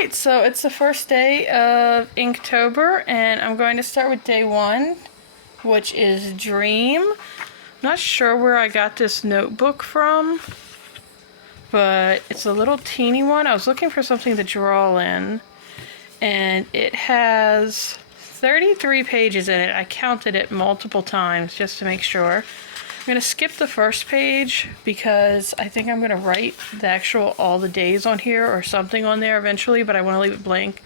Alright, so it's the first day of Inktober, and I'm going to start with day one, which is Dream. Not sure where I got this notebook from, but it's a little teeny one. I was looking for something to draw in, and it has 33 pages in it. I counted it multiple times just to make sure. I'm going to skip the first page because I think I'm going to write the actual all the days on here or something on there eventually, but I want to leave it blank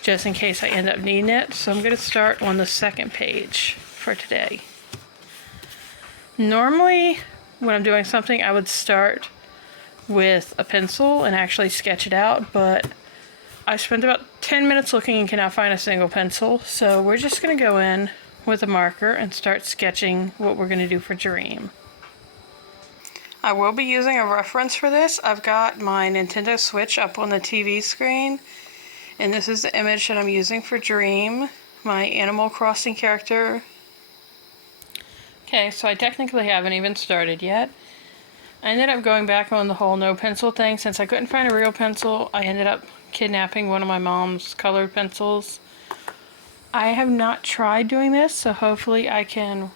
just in case I end up needing it. So I'm going to start on the second page for today. Normally, when I'm doing something, I would start with a pencil and actually sketch it out, but I spent about 10 minutes looking and cannot find a single pencil, so we're just going to go in with a marker and start sketching what we're going to do for Dream. I will be using a reference for this. I've got my Nintendo Switch up on the TV screen, and this is the image that I'm using for Dream, my Animal Crossing character. Okay, so I technically haven't even started yet. I ended up going back on the whole no pencil thing. Since I couldn't find a real pencil, I ended up kidnapping one of my mom's colored pencils. I have not tried doing this, so hopefully I can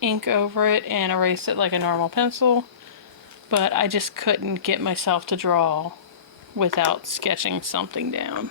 ink over it and erase it like a normal pencil, but I just couldn't get myself to draw without sketching something down.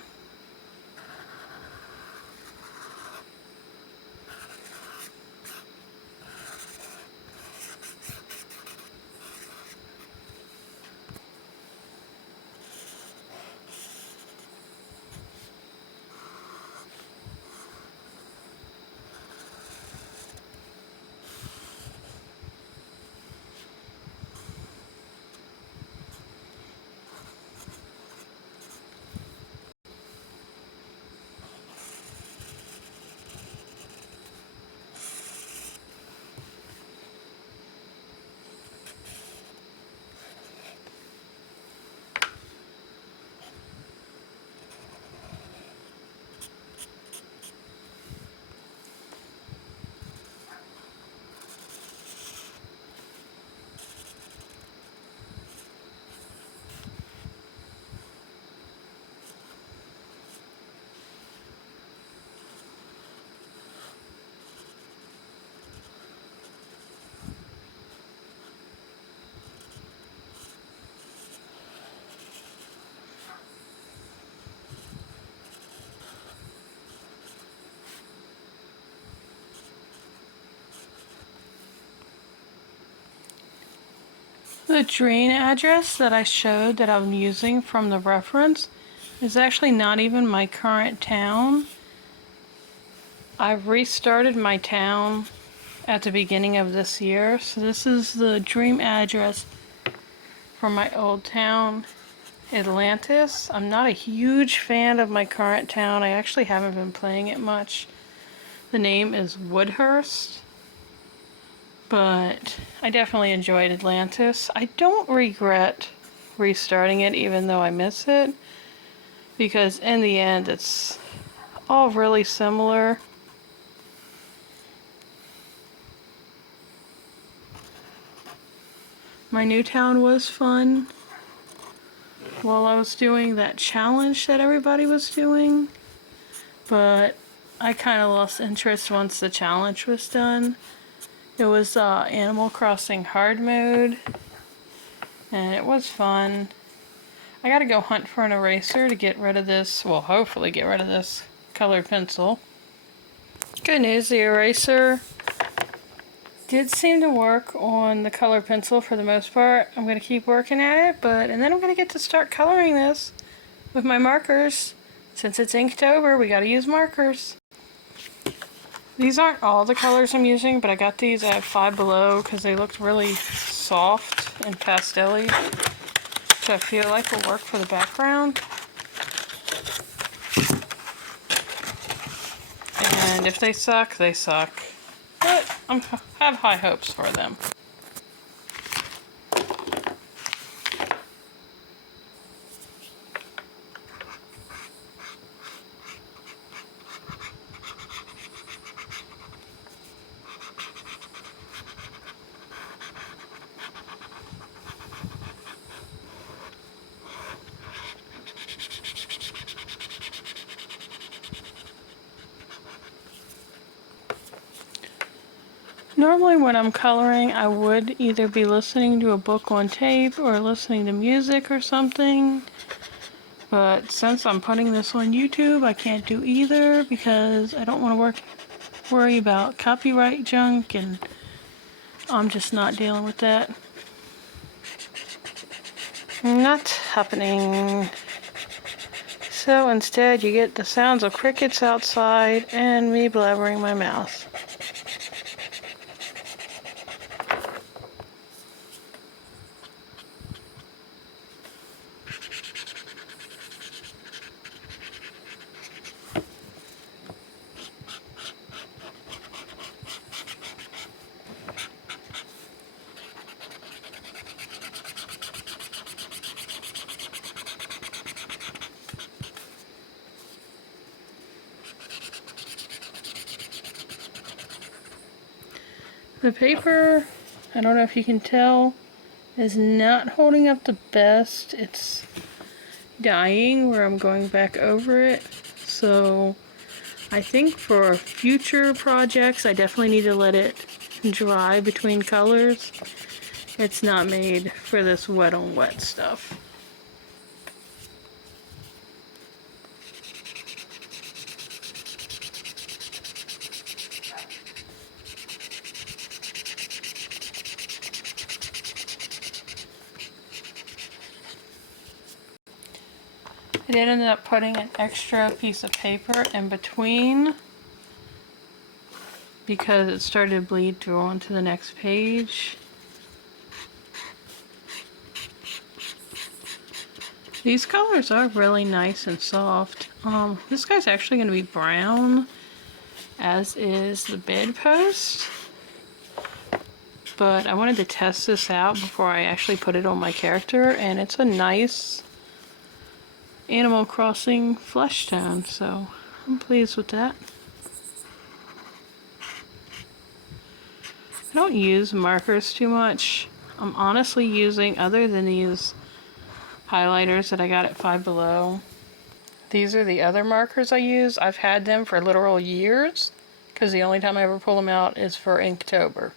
The drain address that I showed that I'm using from the reference is actually not even my current town. I've restarted my town at the beginning of this year, so this is the dream address from my old town, Atlantis. I'm not a huge fan of my current town. I actually haven't been playing it much. The name is Woodhurst, but I definitely enjoyed Atlantis. I don't regret restarting it even though I miss it, because in the end it's all really similar. My new town was fun while I was doing that challenge that everybody was doing, but I kind of lost interest once the challenge was done. It was Animal Crossing hard mode, and it was fun. I gotta go hunt for an eraser to get rid of this, well, hopefully get rid of this colored pencil. Good news, the eraser did seem to work on the colored pencil for the most part. I'm gonna keep working at it, and then I'm gonna get to start coloring this with my markers. Since it's Inktober, we gotta use markers. These aren't all the colors I'm using, but I got these at Five Below because they looked really soft and pastel-y, which I feel like will work for the background. And if they suck, they suck. But I have high hopes for them. Normally when I'm coloring, I would either be listening to a book on tape or listening to music or something. But since I'm putting this on YouTube, I can't do either because I don't want to worry about copyright junk, and I'm just not dealing with that. Not happening. So instead you get the sounds of crickets outside and me blabbering my mouth. The paper, I don't know if you can tell, is not holding up the best. It's dying where I'm going back over it. So I think for future projects, I definitely need to let it dry between colors. It's not made for this wet on wet stuff. I did end up putting an extra piece of paper in between because it started to bleed through onto the next page. These colors are really nice and soft. This guy's actually going to be brown, as is the bedpost. But I wanted to test this out before I actually put it on my character, and it's a nice Animal Crossing flesh tone, so I'm pleased with that. I don't use markers too much. I'm honestly using, other than these highlighters that I got at Five Below, these are the other markers I use. I've had them for literal years because the only time I ever pull them out is for Inktober.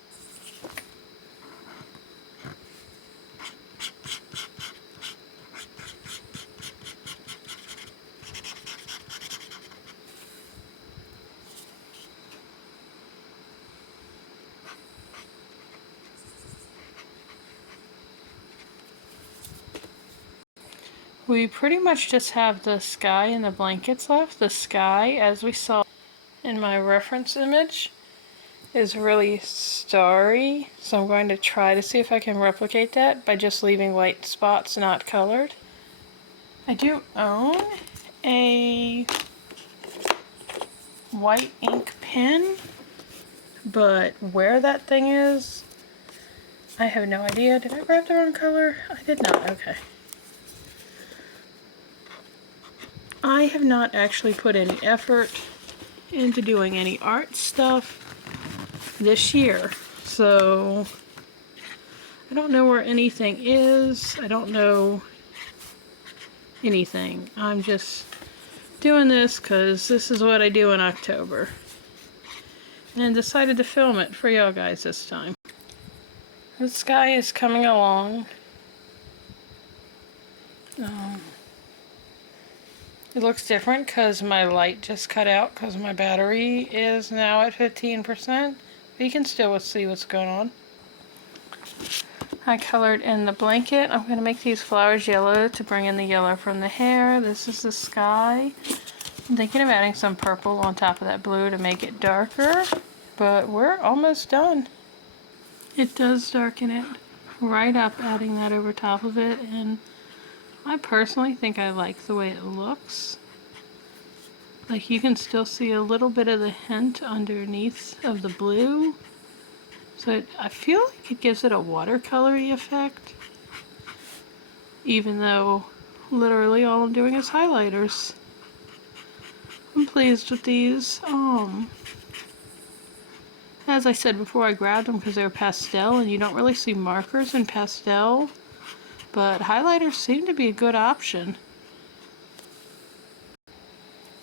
We pretty much just have the sky and the blankets left. The sky, as we saw in my reference image, is really starry, so I'm going to try to see if I can replicate that by just leaving white spots not colored. I do own a white ink pen, but where that thing is, I have no idea. Did I grab the wrong color? I did not. Okay. I have not actually put any effort into doing any art stuff this year, so I don't know where anything is. I don't know anything. I'm just doing this because this is what I do in October, and decided to film it for y'all guys this time. The sky is coming along. It looks different because my light just cut out because my battery is now at 15%. But you can still see what's going on. I colored in the blanket. I'm going to make these flowers yellow to bring in the yellow from the hair. This is the sky. I'm thinking of adding some purple on top of that blue to make it darker. But we're almost done. It does darken it right up, adding that over top of it, and I personally think I like the way it looks. Like, you can still see a little bit of the hint underneath of the blue. So I feel like it gives it a watercolory effect. Even though literally all I'm doing is highlighters. I'm pleased with these. As I said before, I grabbed them because they were pastel, and you don't really see markers in pastel. But highlighters seem to be a good option.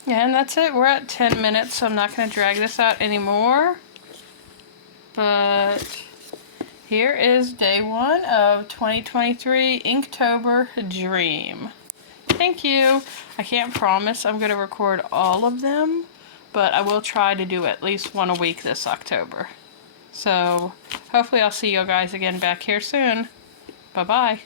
Yeah, and that's it. We're at 10 minutes, so I'm not going to drag this out anymore. But here is day 1 of 2023 Inktober Dream. Thank you. I can't promise I'm going to record all of them, but I will try to do at least one a week this October. So hopefully I'll see you guys again back here soon. Bye-bye.